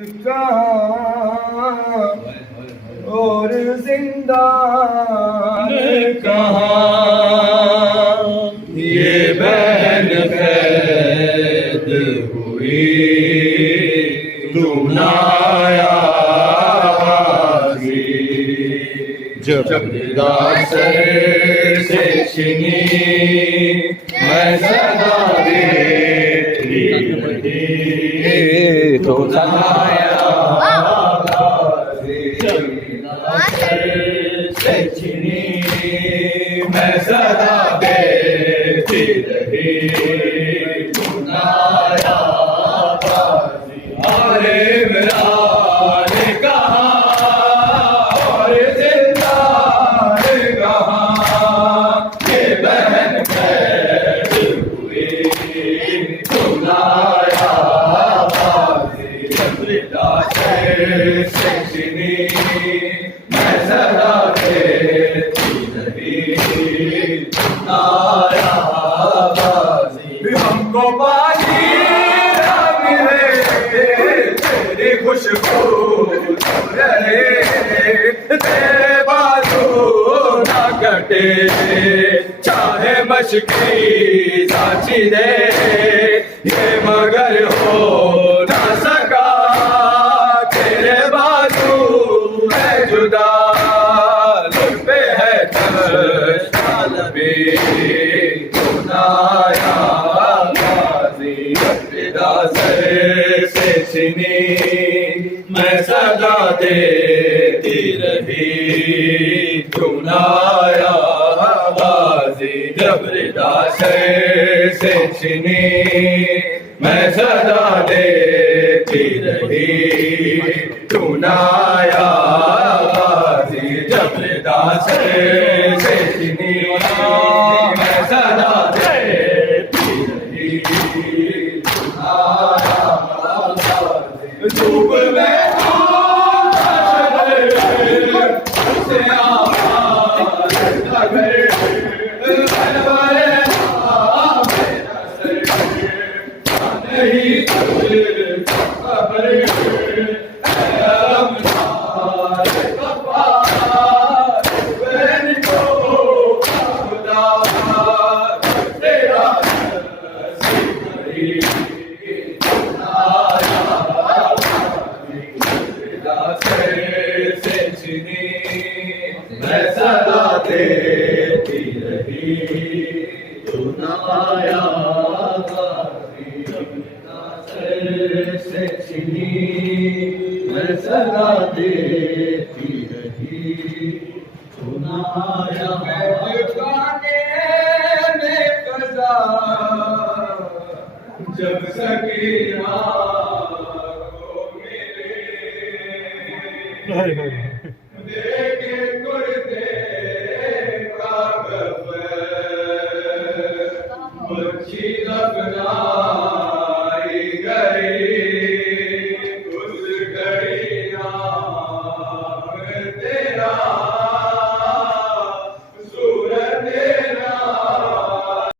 कहाँ और जिंदान कहाँ, ये बहन कैद हुई तुम ना आया जब दासर से छिनी मैं सदा देती रही तो आया से छिनी मैं सदा देती रही तो आया अरे मेरा मैं सदा देती रही हमको पानी मिले तेरी खुशबू रहे तेरे बाजू ना कटे चाहे मशकी साची दे ये मगर हो ना सका तेरे बाजू है जुदा लुट पे है तलबी सुनाया गाजी विदा से छिनी मैं सदा देती रही सुनाया गाजी जब विदा से छिनी मैं सदा देती रही सुनाया गाजी जब दास से छिनी मैं सदा देती रही सुनाया धूप में मैं सदा देती रही तू ना आया से छिनी मैं सदा देती रही तू ना आया में कदा जब सकीना को मिले